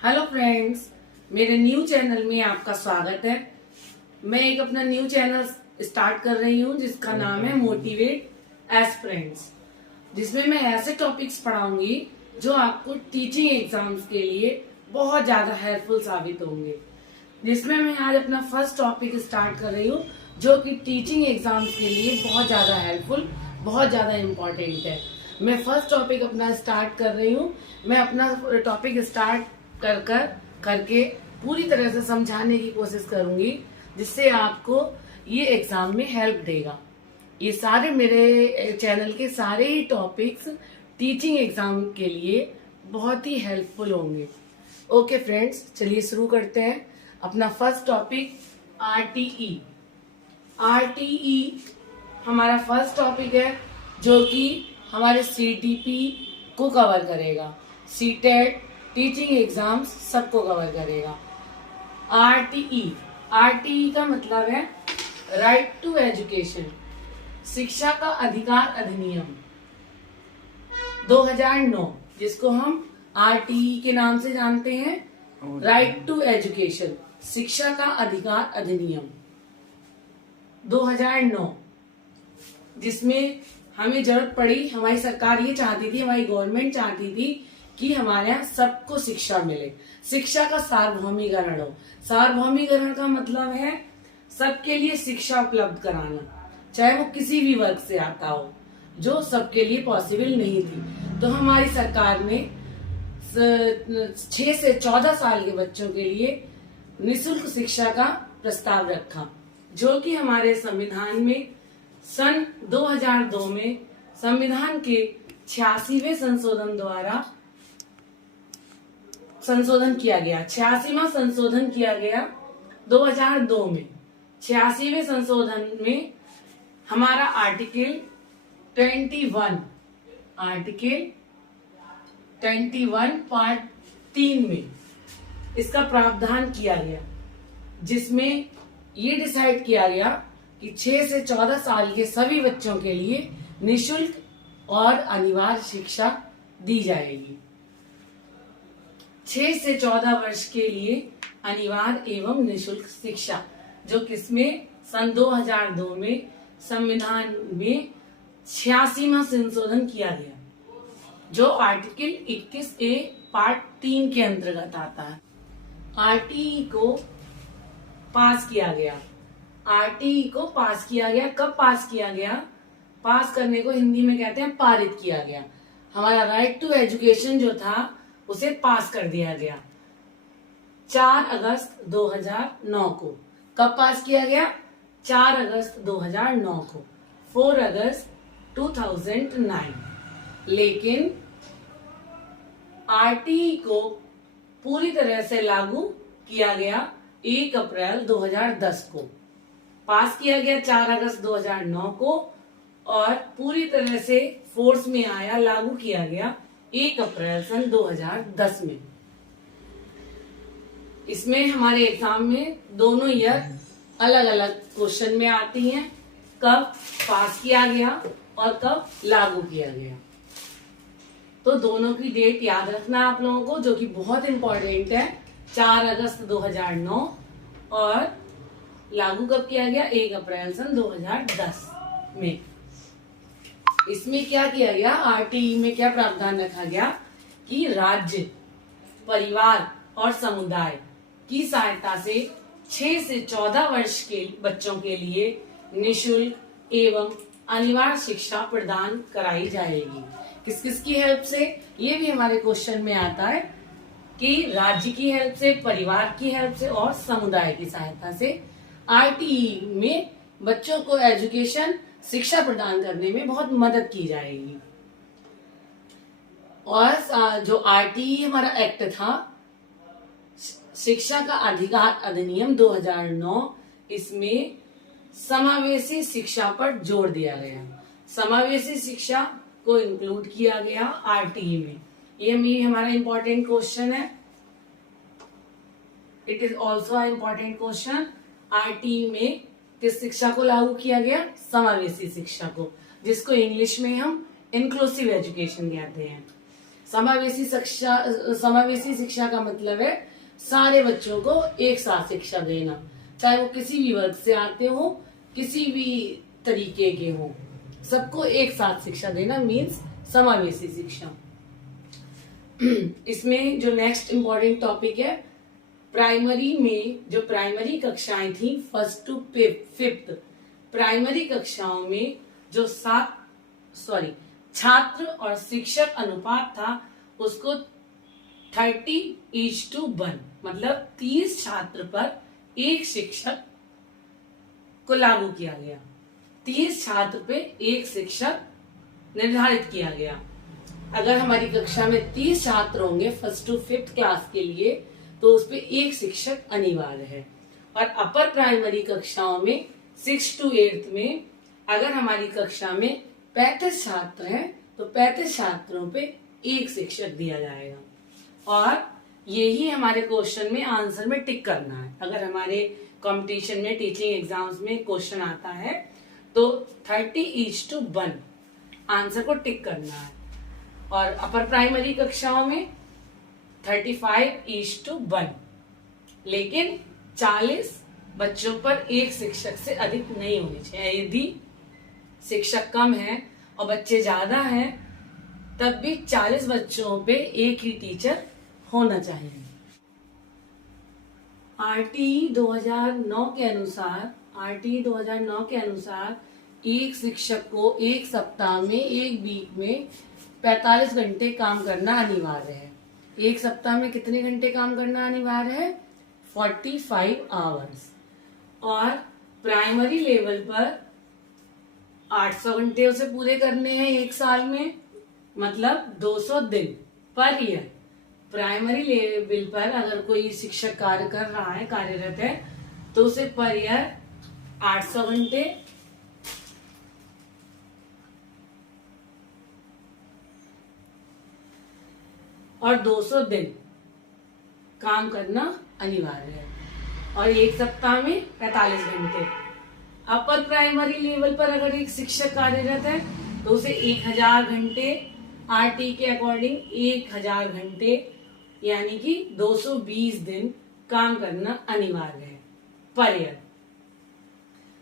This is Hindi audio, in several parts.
हेलो फ्रेंड्स, मेरे न्यू चैनल में आपका स्वागत है। मैं एक अपना न्यू चैनल स्टार्ट कर रही हूँ जिसका नाम है मोटिवेट एस्पिरेंट्स, जिसमें मैं ऐसे टॉपिक्स पढ़ाऊंगी जो आपको टीचिंग एग्जाम्स के लिए बहुत ज्यादा हेल्पफुल साबित होंगे। जिसमें मैं आज अपना फर्स्ट टॉपिक स्टार्ट कर रही हूँ जो कि टीचिंग एग्जाम्स के लिए बहुत ज्यादा हेल्पफुल, बहुत ज्यादा इम्पोर्टेंट है। मैं फर्स्ट टॉपिक अपना स्टार्ट कर रही हूँ। मैं अपना टॉपिक स्टार्ट करके पूरी तरह से समझाने की कोशिश करूंगी जिससे आपको ये एग्जाम में हेल्प देगा। ये सारे मेरे चैनल के सारे ही टॉपिक्स टीचिंग एग्जाम के लिए बहुत ही हेल्पफुल होंगे। ओके फ्रेंड्स, चलिए शुरू करते हैं अपना फर्स्ट टॉपिक आरटीई। आरटीई हमारा फर्स्ट टॉपिक है जो कि हमारे सीटीपी को कवर करेगा। सीटेट, टीचिंग एग्जाम्स सबको कवर करेगा। आरटीई का मतलब है राइट टू एजुकेशन, शिक्षा का अधिकार अधिनियम 2009, जिसको हम आरटीई के नाम से जानते हैं। राइट टू एजुकेशन, शिक्षा का अधिकार अधिनियम 2009, जिसमें हमें जरूरत पड़ी, हमारी सरकार ये चाहती थी, हमारी गवर्नमेंट चाहती थी कि हमारे यहाँ सबको शिक्षा मिले, शिक्षा का सार्वभौमिकरण हो। सार्वभौमिकरण का मतलब है सबके लिए शिक्षा उपलब्ध कराना, चाहे वो किसी भी वर्ग से आता हो, जो सबके लिए पॉसिबल नहीं थी। तो हमारी सरकार ने 6 से 14 साल के बच्चों के लिए निःशुल्क शिक्षा का प्रस्ताव रखा, जो कि हमारे संविधान में सन 2002 में संविधान के 86वें संशोधन द्वारा संशोधन किया गया। 86वां संशोधन किया गया 2002 में। 86वें संशोधन में हमारा आर्टिकल 21 पार्ट 3 में इसका प्रावधान किया गया, जिसमें ये डिसाइड किया गया कि 6 से 14 साल के सभी बच्चों के लिए निःशुल्क और अनिवार्य शिक्षा दी जाएगी। 6 से 14 वर्ष के लिए अनिवार्य एवं निःशुल्क शिक्षा, जो किसमें सन 2002 में संविधान में 86वां संशोधन किया गया, जो आर्टिकल 21A पार्ट 3 के अंतर्गत आता है। आरटीई को पास किया गया। आरटीई को पास किया गया। कब पास किया गया? पास करने को हिंदी में कहते हैं पारित किया गया। हमारा राइट टू एजुकेशन जो था उसे पास कर दिया गया 4 अगस्त 2009 को। कब पास किया गया? 4 अगस्त 2009 को, 4 अगस्त 2009। लेकिन आरटीई को पूरी तरह से लागू किया गया 1 अप्रैल 2010 को। पास किया गया 4 अगस्त 2009 को और पूरी तरह से फोर्स में आया, लागू किया गया 1 अप्रैल सन 2010 में। इसमें हमारे एग्जाम में दोनों ईयर अलग अलग क्वेश्चन में आती हैं, कब पास किया गया और कब लागू किया गया। तो दोनों की डेट याद रखना आप लोगों को, जो कि बहुत इंपॉर्टेंट है। 4 अगस्त 2009 और लागू कब किया गया? 1 अप्रैल सन 2010 में। इसमें क्या किया गया? आरटीई में क्या प्रावधान रखा गया कि राज्य, परिवार और समुदाय की सहायता से 6 से 14 वर्ष के बच्चों के लिए निःशुल्क एवं अनिवार्य शिक्षा प्रदान कराई जाएगी। किस किस की हेल्प से? ये भी हमारे क्वेश्चन में आता है कि राज्य की हेल्प से, परिवार की हेल्प से और समुदाय की सहायता से आरटीई में बच्चों को एजुकेशन, शिक्षा प्रदान करने में बहुत मदद की जाएगी। और जो आरटीई हमारा एक्ट था, शिक्षा का अधिकार अधिनियम 2009, इसमें समावेशी शिक्षा पर जोर दिया गया। समावेशी शिक्षा को इंक्लूड किया गया आरटीई में। ये हमारा इंपॉर्टेंट क्वेश्चन है। It is also important question. RTE में किस शिक्षा को लागू किया गया? समावेशी शिक्षा को, जिसको इंग्लिश में हम इंक्लूसिव एजुकेशन कहते हैं। समावेशी शिक्षा का मतलब है सारे बच्चों को एक साथ शिक्षा देना, चाहे वो किसी भी वर्ग से आते हो, किसी भी तरीके के हो, सबको एक साथ शिक्षा देना मीन्स समावेशी शिक्षा। इसमें जो नेक्स्ट इम्पोर्टेंट टॉपिक है, प्राइमरी में जो प्राइमरी कक्षाएं थी 1st to 5th, प्राइमरी कक्षाओं में जो छात्र और शिक्षक अनुपात था उसको 30:1, मतलब 30 छात्र पर 1 शिक्षक को लागू किया गया। 30 छात्र पे 1 शिक्षक निर्धारित किया गया। अगर हमारी कक्षा में 30 छात्र होंगे 1st to 5th क्लास के लिए, तो उस पे 1 शिक्षक अनिवार्य है। और अपर प्राइमरी कक्षाओं में 6th to 8th में अगर हमारी कक्षा में 35 छात्र हैं तो 35 छात्रों पे 1 शिक्षक दिया जाएगा। और यही हमारे क्वेश्चन में आंसर में टिक करना है। अगर हमारे कंपटीशन में टीचिंग एग्जाम्स में क्वेश्चन आता है तो 30:1 आंसर को टिक करना है। और अपर प्राइमरी कक्षाओं में 35:1, लेकिन 40 बच्चों पर 1 शिक्षक से अधिक नहीं होनी चाहिए। यदि शिक्षक कम है और बच्चे ज्यादा हैं तब भी 40 बच्चों पे 1 ही टीचर होना चाहिए। आरटीई 2009 के अनुसार एक शिक्षक को 1 सप्ताह में 1 वीक में 45 घंटे काम करना अनिवार्य है। 1 सप्ताह में कितने घंटे काम करना अनिवार्य है? 45 आवर्स। और प्राइमरी लेवल पर 800 घंटे उसे पूरे करने हैं 1 साल में, मतलब 200 दिन पर ईयर। प्राइमरी लेवल पर अगर कोई शिक्षक कार्य कर रहा है, कार्यरत है, तो उसे पर ईयर 800 घंटे और 200 दिन काम करना अनिवार्य है। और 1 सप्ताह में 45 घंटे। अपर प्राइमरी लेवल पर अगर एक शिक्षक कार्यरत है तो उसे 1000 घंटे, आरटी के अकॉर्डिंग 1000 घंटे यानी कि 220 दिन काम करना अनिवार्य है पर ईयर।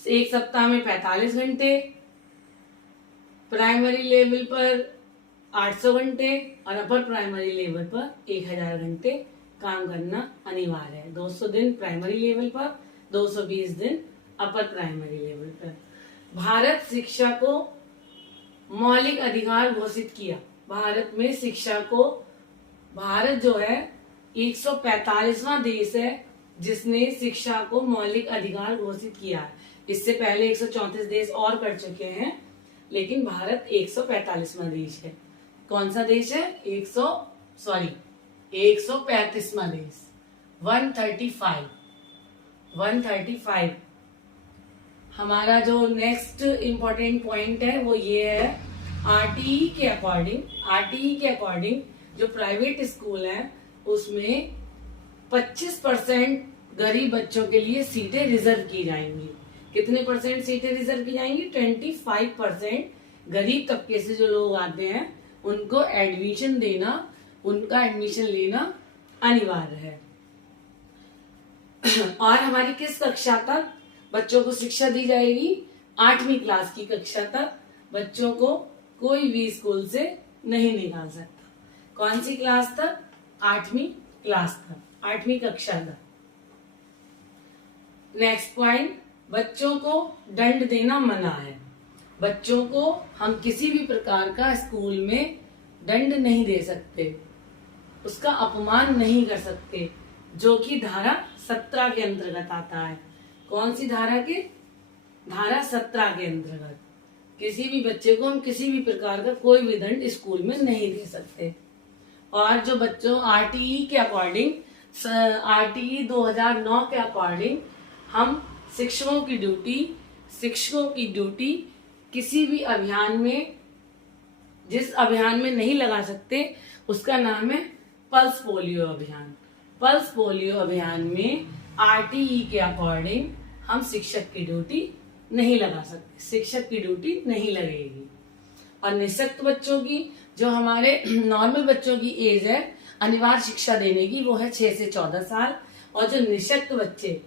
1 सप्ताह में 45 घंटे, प्राइमरी लेवल पर 800 घंटे और अपर प्राइमरी लेवल पर 1000 घंटे काम करना अनिवार्य है। 200 दिन प्राइमरी लेवल पर, 220 दिन अपर प्राइमरी लेवल पर। भारत शिक्षा को मौलिक अधिकार घोषित किया। भारत में शिक्षा को, भारत जो है 145वां देश है जिसने शिक्षा को मौलिक अधिकार घोषित किया है। इससे पहले 134 देश और कर चुके हैं, लेकिन भारत 145वां देश है। कौन सा देश है? 135वां देश। 135। हमारा जो नेक्स्ट इम्पोर्टेंट पॉइंट है वो ये है, आरटीई के अकॉर्डिंग जो प्राइवेट स्कूल है उसमें 25% गरीब बच्चों के लिए सीटें रिजर्व की जाएंगी। कितने % सीटें रिजर्व की जाएंगी? 25% गरीब तबके से जो लोग आते हैं उनको एडमिशन लेना अनिवार्य है। और हमारी किस कक्षा तक बच्चों को शिक्षा दी जाएगी? 8वीं क्लास की कक्षा तक बच्चों को कोई भी स्कूल से नहीं निकाल सकता। कौन सी क्लास तक? 8वीं क्लास तक, 8वीं कक्षा तक। नेक्स्ट पॉइंट, बच्चों को दंड देना मना है। बच्चों को हम किसी भी प्रकार का स्कूल में दंड नहीं दे सकते, उसका अपमान नहीं कर सकते, जो कि धारा 17 के अंतर्गत आता है। कौन सी धारा के? धारा 17 के अंतर्गत किसी भी बच्चे को हम किसी भी प्रकार का कोई भी दंड स्कूल में नहीं दे सकते। और जो बच्चों आरटीई 2009 के अकॉर्डिंग हम शिक्षकों की ड्यूटी किसी भी अभियान में, जिस अभियान में नहीं लगा सकते उसका नाम है पल्स पोलियो अभियान। पल्स पोलियो अभियान में आरटीई के अकॉर्डिंग हम शिक्षक की ड्यूटी नहीं लगा सकते, शिक्षक की ड्यूटी नहीं लगेगी। और निःशक्त बच्चों की, जो हमारे नॉर्मल बच्चों की एज है अनिवार्य शिक्षा देने की, वो है 6 से 14 साल। और जो निःशक्त बच्चे,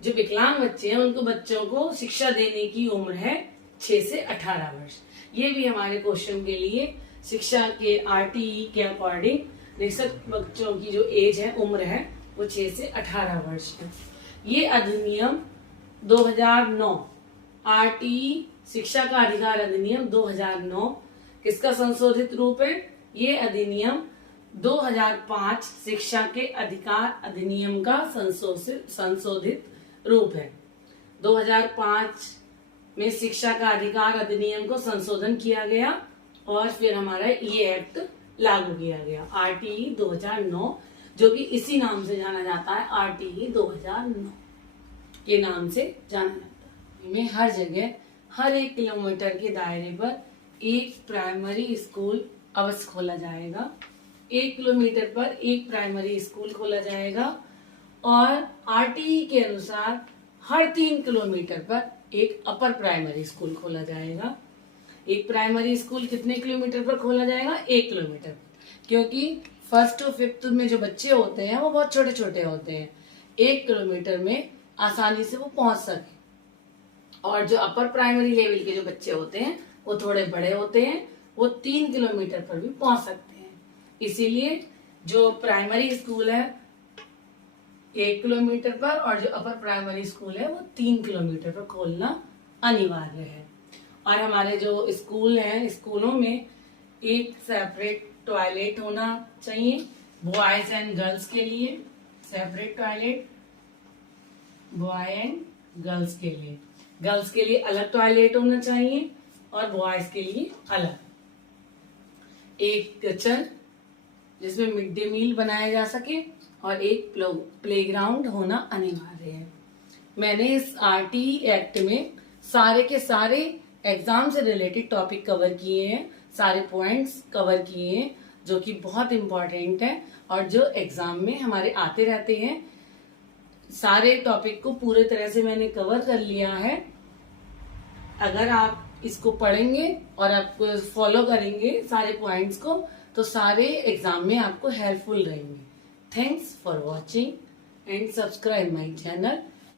जो विकलांग बच्चे हैं, उनको बच्चों को शिक्षा देने की उम्र है 6 से 18 वर्ष। ये भी हमारे क्वेश्चन के लिए शिक्षा के आरटीई के अकॉर्डिंग निःशक्त बच्चों की जो एज है, उम्र है, वो 6 से 18 वर्ष है। ये अधिनियम 2009 आरटीई शिक्षा का अधिकार अधिनियम 2009 किसका संशोधित रूप है? ये अधिनियम 2005 शिक्षा के अधिकार अधिनियम का संशोधित रूप है। 2005 में शिक्षा का अधिकार अधिनियम को संशोधन किया गया और फिर हमारा ये एक्ट लागू किया गया, आरटीई 2009, जो कि इसी नाम से जाना जाता है, आरटीई 2009 के नाम से जाना जाता है। में हर जगह हर 1 किलोमीटर के दायरे पर एक प्राइमरी स्कूल अवश्य खोला जाएगा। 1 किलोमीटर पर एक प्राइमरी स्कूल खोला जाएगा और आरटीई के अनुसार हर 3 किलोमीटर पर एक अपर प्राइमरी स्कूल खोला जाएगा। एक प्राइमरी स्कूल कितने किलोमीटर पर खोला जाएगा? 1 किलोमीटर, क्योंकि 1st और 5th में जो बच्चे होते हैं वो बहुत छोटे छोटे होते हैं, 1 किलोमीटर में आसानी से वो पहुंच सके। और जो अपर प्राइमरी लेवल के जो बच्चे होते हैं वो थोड़े बड़े होते हैं, वो 3 किलोमीटर पर भी पहुंच सकते हैं। इसीलिए जो प्राइमरी स्कूल है 1 किलोमीटर पर और जो अपर प्राइमरी स्कूल है वो 3 किलोमीटर पर खोलना अनिवार्य है। और हमारे जो स्कूल हैं, स्कूलों में एक सेपरेट टॉयलेट होना चाहिए बॉयज एंड गर्ल्स के लिए, separate toilet boy and girls के लिए। गर्ल्स के लिए अलग टॉयलेट होना चाहिए और बॉयज के लिए अलग। एक किचन जिसमें मिड डे मील बनाया जा सके और एक प्लेग्राउंड होना अनिवार्य है। मैंने इस आरटीई एक्ट में सारे के सारे एग्जाम से रिलेटेड टॉपिक कवर किए हैं, सारे पॉइंट्स कवर किए हैं जो कि बहुत इम्पोर्टेंट है और जो एग्जाम में हमारे आते रहते हैं। सारे टॉपिक को पूरे तरह से मैंने कवर कर लिया है। अगर आप इसको पढ़ेंगे और आप फॉलो करेंगे सारे पॉइंट्स को, तो सारे एग्जाम में आपको हेल्पफुल रहेंगे। Thanks for watching and subscribe my channel.